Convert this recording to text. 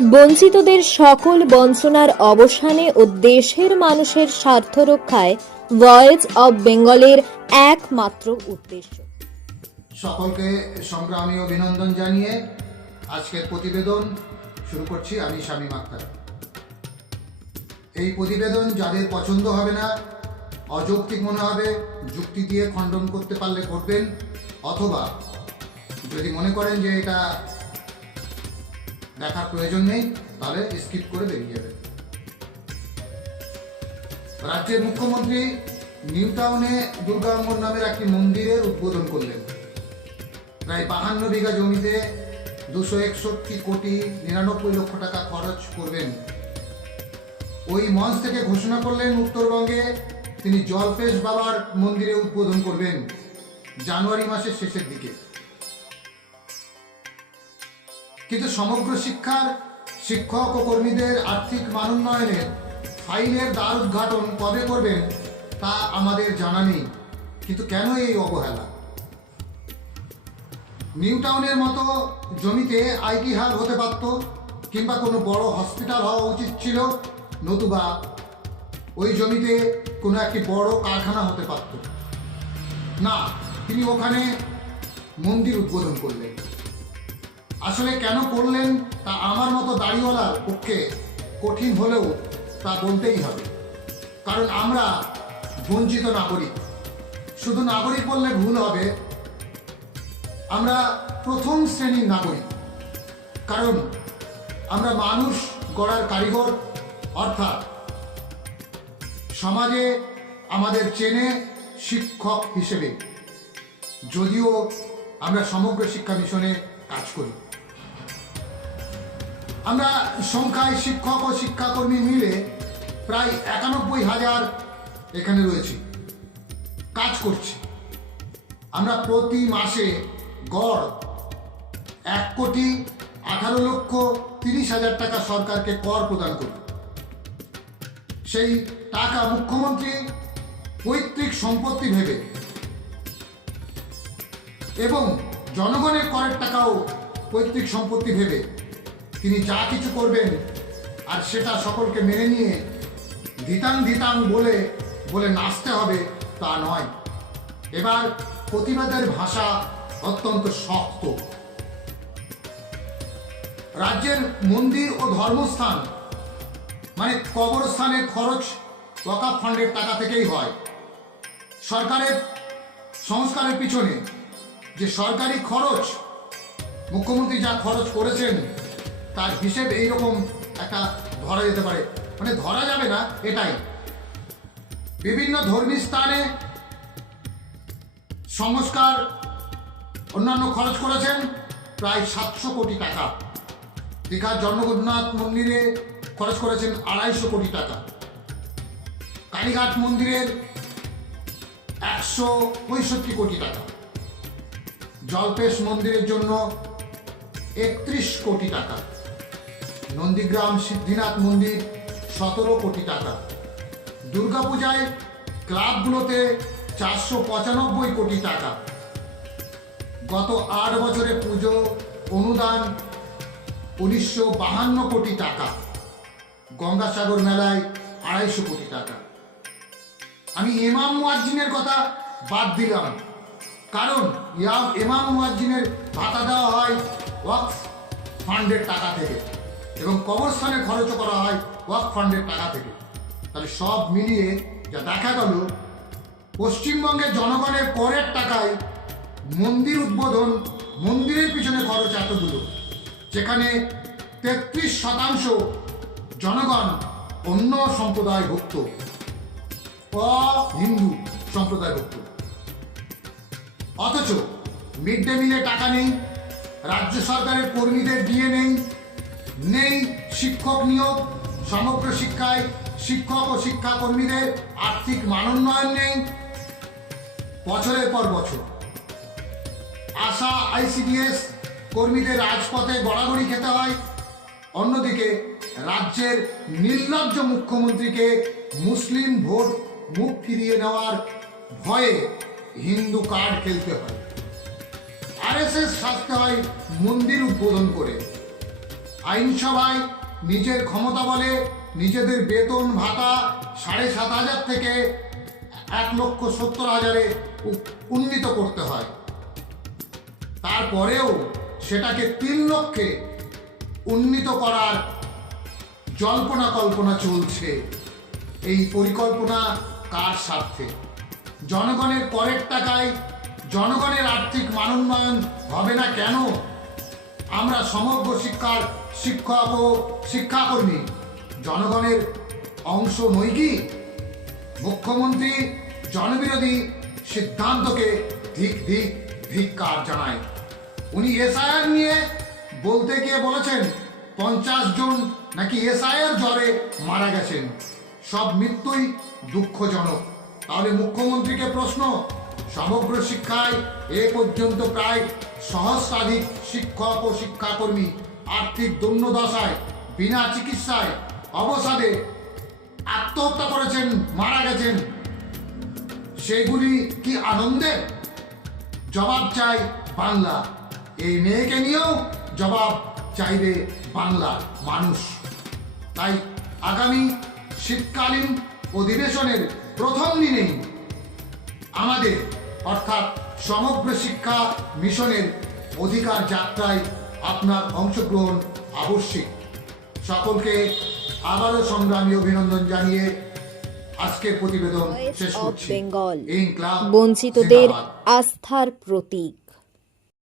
বঞ্চিতদের সকল বঞ্চনার অবসানে ও দেশের মানুষের স্বার্থ রক্ষায় ভয়েস অব বেঙ্গলের একমাত্র উদ্দেশ্য। সকলকে সংগ্রামী অভিনন্দন জানিয়ে আজকের প্রতিবেদন শুরু করছি। আমি শামীম আক্তার। এই প্রতিবেদন যাদের পছন্দ হবে না, অযৌক্তিক মনে হবে, যুক্তি দিয়ে খণ্ডন করতে পারলে করবেন, অথবা যদি মনে করেন যে এটা দেখার প্রয়োজন নেই তাহলে স্কিপ করে বেরিয়ে যাবেন। রাজ্যের মুখ্যমন্ত্রী নিউ টাউনে দুর্গাঙ্গন নামের একটি মন্দিরের উদ্বোধন করলেন। প্রায় 52 বিঘা জমিতে 261 কোটি 99 লক্ষ টাকা খরচ করবেন। ওই মঞ্চ থেকে ঘোষণা করলেন উত্তরবঙ্গে তিনি জল্পেশ বাবার মন্দিরে উদ্বোধন করবেন জানুয়ারি মাসের শেষের দিকে। কিন্তু সমগ্র শিক্ষার শিক্ষক ও কর্মীদের আর্থিক মানোন্নয়নের ফাইলের দ্বার উদ্ঘাটন কবে করবেন তা আমাদের জানা নেই। কিন্তু কেন এই অবহেলা? নিউ টাউনের মতো জমিতে আইটি হাব হতে পারত, কিংবা কোনো বড় হসপিটাল হওয়া উচিত ছিল, নতুবা ওই জমিতে কোনো একটি বড় কারখানা হতে পারত। না, তিনি ওখানে মন্দির উদ্বোধন করলেন। আসলে কেন করলেন তা আমার মতো দাড়িওয়ালার পক্ষে কঠিন হলেও তা বলতেই হবে। কারণ আমরা বঞ্চিত নাগরিক। শুধু নাগরিক বললে ভুল হবে, আমরা প্রথম শ্রেণীর নাগরিক। কারণ আমরা মানুষ গড়ার কারিগর, অর্থাৎ সমাজে আমাদের চেনে শিক্ষক হিসেবে, যদিও আমরা সমগ্র শিক্ষা মিশনে কাজ করি। আমরা সংখ্যায় শিক্ষক ও শিক্ষাকর্মী মিলে প্রায় 91,000 এখানে রয়েছি, কাজ করছি। আমরা প্রতি মাসে গড় 1,18,30,000 টাকা সরকারকে কর প্রদান করি। সেই টাকা মুখ্যমন্ত্রী পৈতৃক সম্পত্তি ভেবে এবং জনগণের করের টাকাও পৈতৃক সম্পত্তি ভেবে তিনি যা কিছু করবেন, আর সেটা সকলকে মেনে নিয়ে ধিতাং ধিতাং বলে বলে নাচতে হবে তা নয়। এবার প্রতিবাদের ভাষা অত্যন্ত শক্ত। রাজ্যের মন্দির ও ধর্মস্থান মানে কবরস্থানের খরচ ওয়াকফ ফান্ডের টাকা থেকেই হয়। সরকারের সংস্কারের পিছনে যে সরকারি খরচ, মুখ্যমন্ত্রী যা খরচ করেছেন তার হিসেব এইরকম একটা ধরা যেতে পারে, মানে ধরা যাবে না এটাই। বিভিন্ন ধর্মীয় স্থানে সংস্কার অন্যান্য খরচ করেছেন প্রায় 700 কোটি টাকা। দীঘার জগন্নাথ মন্দিরে খরচ করেছেন 250 কোটি টাকা। কালীঘাট মন্দিরের 165 কোটি টাকা। জল্পেশ মন্দিরের জন্য 31 কোটি টাকা। নন্দীগ্রাম সিদ্ধিনাথ মন্দির 17 কোটি টাকা। দুর্গাপূজায় ক্লাবগুলোতে 495 কোটি টাকা। গত 8 বছরে পুজো অনুদান 1952 কোটি টাকা। গঙ্গাসাগর মেলায় 250 কোটি টাকা। আমি ইমাম মুয়াজ্জিনের কথা বাদ দিলাম, কারণ ইমাম মুয়াজ্জিনের ভাতা দেওয়া হয় ওয়াকফ ফান্ডের টাকা থেকে এবং কবরস্থানে খরচও করা হয় ওয়াকফ ফান্ডের টাকা থেকে। তাহলে সব মিলিয়ে যা দেখা গেল, পশ্চিমবঙ্গের জনগণের করের টাকায় মন্দির উদ্বোধন, মন্দিরের পিছনে খরচ এতগুলো, যেখানে 33% জনগণ অন্য সম্প্রদায়ভুক্ত, হিন্দু সম্প্রদায়ভুক্ত। অথচ মিড ডে মিলে টাকা নেই, রাজ্য সরকারের কর্মীদের দিয়ে নেই শিক্ষক নিয়োগ, সমগ্র শিক্ষায় শিক্ষক ও শিক্ষাকর্মীদের আর্থিক মানোন্নয়ন নেই। বছরের পর বছর আশা ICDS কর্মীদের রাজপথে গড়াগড়ি খেতে হয়। অন্যদিকে রাজ্যের নির্লজ্জ মুখ্যমন্ত্রীকে মুসলিম ভোট মুখ ফিরিয়ে নেওয়ার ভয়ে হিন্দু কার্ড খেলতে হয়। RSS সাজতে হয় মন্দির উদ্বোধন করে। আইনসভায় নিজের ক্ষমতা বলে নিজেদের বেতন ভাতা 7,500 থেকে 1,70,000-এ উন্নীত করতে হয়। তারপরেও সেটাকে 3 লক্ষে উন্নীত করার জল্পনা কল্পনা চলছে। এই পরিকল্পনা কার স্বার্থে? জনগণের করের টাকায় জনগণের আর্থিক মানোন্নয়ন হবে না কেন? আমরা সমগ্র শিক্ষার শিক্ষক ও শিক্ষাকর্মী জনগণের অংশ নই কি? মুখ্যমন্ত্রী জনবিরোধী সিদ্ধান্তকে ধিক্কার জানায়। উনি এসআইআর নিয়ে বলতে গিয়ে বলেছেন 50 জন নাকি এসআইআর জ্বরে মারা গেছেন। সব মৃত্যুই দুঃখজনক। তাহলে মুখ্যমন্ত্রীকে প্রশ্ন, সমগ্র শিক্ষায় এ পর্যন্ত প্রায় 1,000 শিক্ষক ও শিক্ষাকর্মী আর্থিক দৈন্যদশায় বিনা চিকিৎসায় অবসাদে আত্মহত্যা করেছেন, মারা গেছেন। সেগুলি কি আনন্দের? জবাব চাই বাংলা। এই মেয়েকে নিয়েও জবাব চাইবে বাংলার মানুষ। তাই আগামী শীতকালীন অধিবেশনের প্রথম দিনেই আমাদের অর্থাৎ সমগ্র শিক্ষা মিশনের অধিকার যাত্রায় আপনার অংশগ্রহণ আবশ্যিক। সকলকে আবারও সংগ্রামী অভিনন্দন জানিয়ে আজকের প্রতিবেদন শেষ ভয়েস অব করছি। বেঙ্গল ইনকলাব বঞ্চিতদের জিন্দাবাদ। আস্থার প্রতীক।